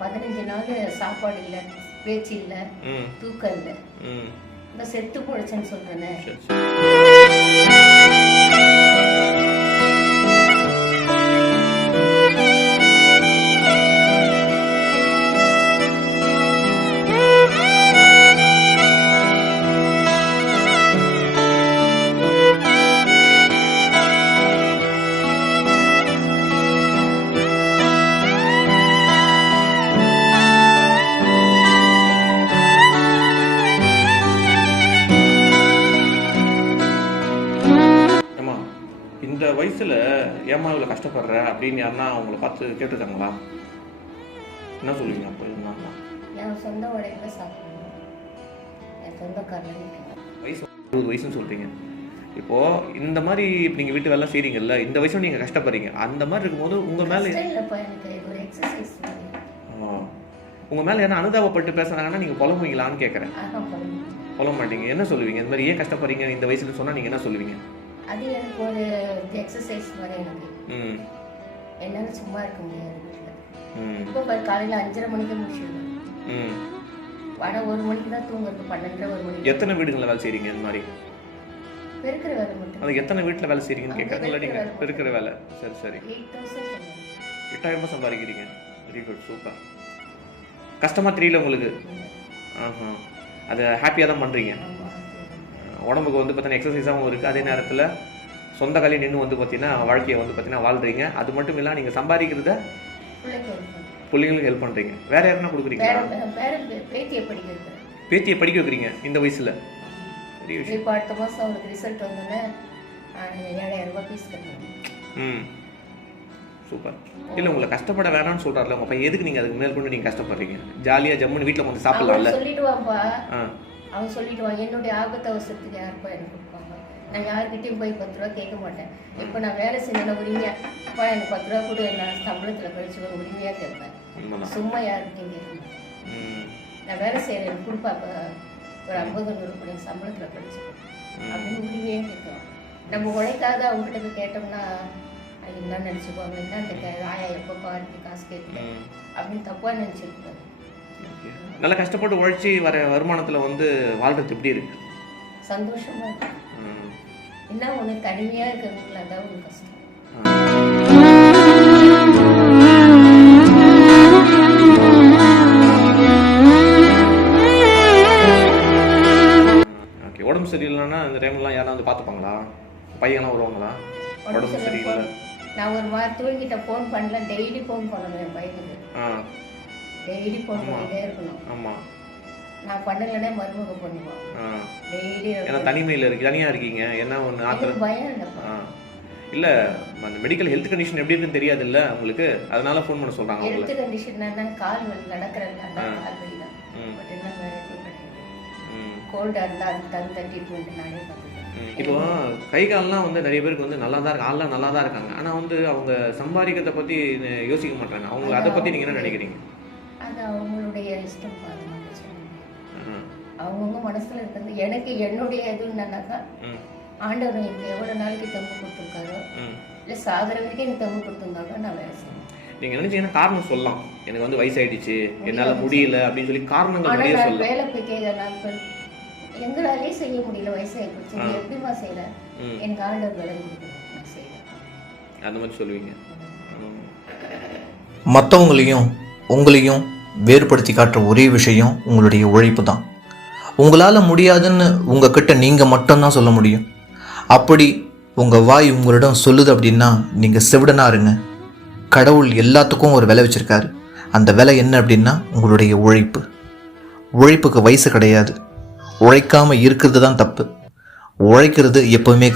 15 நாள் சாப்பாடு இல்லை, பேச்சு இல்லை, தூக்கம் இல்லை. இந்த செத்து போடுச்சேன்னு சொல்றேனே. இந்த வயசுல ஏமா இவ்வளோ கஷ்டப்படுற அப்படின்னு யாருன்னா அவங்கள பார்த்து கேட்டுருக்காங்களா? என்ன சொல்லுவீங்க அப்போ? என் சொந்த உடையில சாப்பிடணும், என் சொந்தக்காரில் வயசு 20 வயசுன்னு சொல்றீங்க. இப்போ இந்த மாதிரி இப்போ நீங்கள் வீட்டு வேலை செய்கிறீங்கல்ல, இந்த வயசுல நீங்கள் கஷ்டப்படுறீங்க. அந்த மாதிரி இருக்கும்போது உங்கள் மேலே உங்கள் மேலே என்ன அனுதாபப்பட்டு பேசுகிறாங்கன்னா நீங்கள் புலம்புவீங்களான்னு கேட்குறேன். புலம்ப மாட்டீங்க. என்ன சொல்லுவீங்க? இந்த மாதிரி ஏன் கஷ்டப்படுறீங்க இந்த வயசுல சொன்னால் நீங்கள் என்ன சொல்லுவீங்க? அது எனக்கு ஒரு எக்ஸசைஸ் மாதிரி. எனக்கு என்னால் சும்மா இருக்க முடியாது. இப்போ காலையில் 5:30 மணிக்கு முடிச்சிடுவேன். வட 1 மணிக்கு தான் தூங்குறது, 12:30 1 மணிக்கு. எத்தனை வீடுகளில் வேலை செய்கிறீங்க? இந்த மாதிரி பெருக்கிற வேலை மட்டும். அது எத்தனை வீட்டில் வேலை செய்கிறீங்கன்னு கேட்குறீங்களா? நீங்கள் பெருக்கிற வேலை. சரி சரி. 8,000 சம்பாதிக்கிறீங்க. Very good, super. கஷ்டமாக தெரியல உங்களுக்கு? அது ஹாப்பியாக தான் பண்ணுறீங்க. உடம்புக்கு வந்து பார்த்தீங்கன்னா எக்ஸசைஸாகவும் இருக்குது, அதே நேரத்தில் சொந்த காலையில் நின்று வந்து பார்த்தீங்கன்னா வாழ்க்கையை வந்து பார்த்தீங்கன்னா வாழ்றீங்க. அது மட்டும் இல்லை, நீங்கள் சம்பாதிக்கிறத பிள்ளைங்களுக்கு ஹெல்ப் பண்ணுறீங்க. வேற யாருன்னா கொடுக்குறீங்க? பேத்தியை படிக்க வைக்கிறீங்க இந்த வயசில். பெரிய விஷயம். இப்போ அடுத்த மாதம் அவங்களுக்கு ரிசல்ட் வந்தோன்னே 7,000 ரூபாய் ஃபீஸ் கட்டணும். சூப்பர். இல்லை, உங்களை கஷ்டப்பட வேணாம்னு சொல்கிறார்ல உங்கள் பையன், எதுக்கு நீங்கள் அதுக்கு மேற்கொண்டு நீங்கள் கஷ்டப்படுறீங்க? ஜாலியாக ஜம்முன்னு வீட்டில் வந்து சாப்பிடலாம்ல. சொல்லிடுவான்ப்பா, அவன் சொல்லிடுவான். என்னுடைய ஆபத்து அவசரத்துக்கு யாருப்பா எனக்கு கொடுப்பாங்க? நான் யாருக்கிட்டையும் போய் 10 ரூபா கேட்க மாட்டேன். இப்போ நான் வேலை செஞ்சேன் உரிமையாக, அப்பா எனக்கு 10 ரூபா கூட நான் சம்பளத்தில் கழிச்சு உரிமையாக கேட்பேன். சும்மா யாருக்கிட்டையும் கேட்க மாட்டேன். நான் வேலை செய்கிறேன், எனக்கு கொடுப்பாப்ப ஒரு 50-100 கூட சம்பளத்தில் கழிச்சுப்பேன் அப்படின்னு உரிமையாக கேட்குறோம். நம்ம உழைக்காத அவங்ககிட்ட போய் கேட்டோம்னா என்ன நினச்சிக்குவாங்க, என்ன அந்த ஆயா எப்போ பாருக்கு காசு கேட்குறேன் அப்படின்னு தப்பாக நினச்சிருக்கூடாது. நல்லா கஷ்டப்பட்டு உழைச்சி வர வருமானத்தில் வந்து வாழ்றது எப்படி இருக்கு? சந்தோஷமா இருக்கு. என்ன ஒன்று தனிமையாக இருக்கிறவங்கள அதான் ஒரு கஷ்டம். ஓகே. உடம்பு சரியில்லைன்னா அந்த டைம்லாம் யாராவது பார்த்துப்பாங்களா? பையன்லாம் வருவாங்களா? உடம்பு சரியில்லை நான் ஒரு வாரத்துக்கிட்ட ஃபோன் பண்ணல, டெய்லி ஃபோன் பண்ணணும் என் பையனுக்கு. டெய்லி ஃபோன் பண்ணிட்டே இருக்கணும். ஆமாம், நான் பண்ணலைன்னா மருமக பண்ணுவான். டெய்லி ஏன்னா தனிமையில் இருக்கு, தனியாக இருக்கீங்க. என்ன ஒன்று ஆத்திரம் பயம் இல்லைப்பா. இல்லை, அந்த மெடிக்கல் ஹெல்த் கண்டிஷன் எப்படி இருக்குன்னு தெரியாது இல்லை உங்களுக்கு, அதனால ஃபோன் பண்ண சொல்கிறாங்க. ஹெல்த் கண்டிஷன் என்ன, கால் வலி நடக்கிறேன், கால் வலி தான். பட் என்ன வேற எதுவும் கிடையாது. கோல்டாக இருந்தால் அதுக்கு தகுந்த ட்ரீட்மெண்ட் நானே பார்த்துக்கிறேன். இப்போ கை கால்லாம் வந்து நிறைய பேருக்கு வந்து நல்லா தான் இருக்கு, ஆள்லாம் நல்லா தான் இருக்காங்க. ஆனால் வந்து அவங்க சம்பாதிக்கிறத பற்றி யோசிக்க மாட்டாங்க. அவங்க அதை பற்றி நீங்கள் என்ன நினைக்கிறீங்க? அது அவங்களுடைய இஷ்டம். அவங்கவுங்க மனசுல இருக்கிறது. எனக்கு என்னுடைய இது என்னன்னாக்கா, ஆண்டவர் எனக்கு எவ்வளோ நாளைக்கு தம்பு கொடுத்துருக்காரோ, இல்லை சாகர வரைக்கும் எனக்கு தம்பு கொடுத்துருந்தாலும் நான் வேலை செய்வேன். நீங்கள் நினைச்சீங்கன்னா காரணம் சொல்லலாம், எனக்கு வந்து வயசாயிடுச்சு, என்னால் முடியல அப்படின்னு சொல்லி காரணங்கள் நிறைய சொல்லலாம். வேலை போய் கேட்க நாட்கள் எங்களாலே செய்ய முடியல, வயசாகி போச்சு, எப்படிமா செய்யறேன், எனக்கு ஆண்டவர் வேலை கொடுக்கணும், நான் செய்யறேன், அந்த மாதிரி சொல்லுவீங்க. மற்றவங்களையும் உங்களையும் வேறுபடுத்தி காட்டுற ஒரே விஷயம் உங்களுடைய உழைப்பு தான். உங்களால் முடியாதுன்னு உங்ககிட்ட நீங்கள் மட்டும்தான் சொல்ல முடியும். அப்படி உங்கள் வாய் உங்களிடம் சொல்லுது அப்படின்னா நீங்கள் செவிடனாக இருங்க. கடவுள் எல்லாத்துக்கும் ஒரு விலை வச்சுருக்காரு. அந்த விலை என்ன அப்படின்னா உங்களுடைய உழைப்பு. உழைப்புக்கு வயசு கிடையாது. உழைக்காமல் இருக்கிறது தான் தப்பு. உழைக்கிறது எப்போவுமே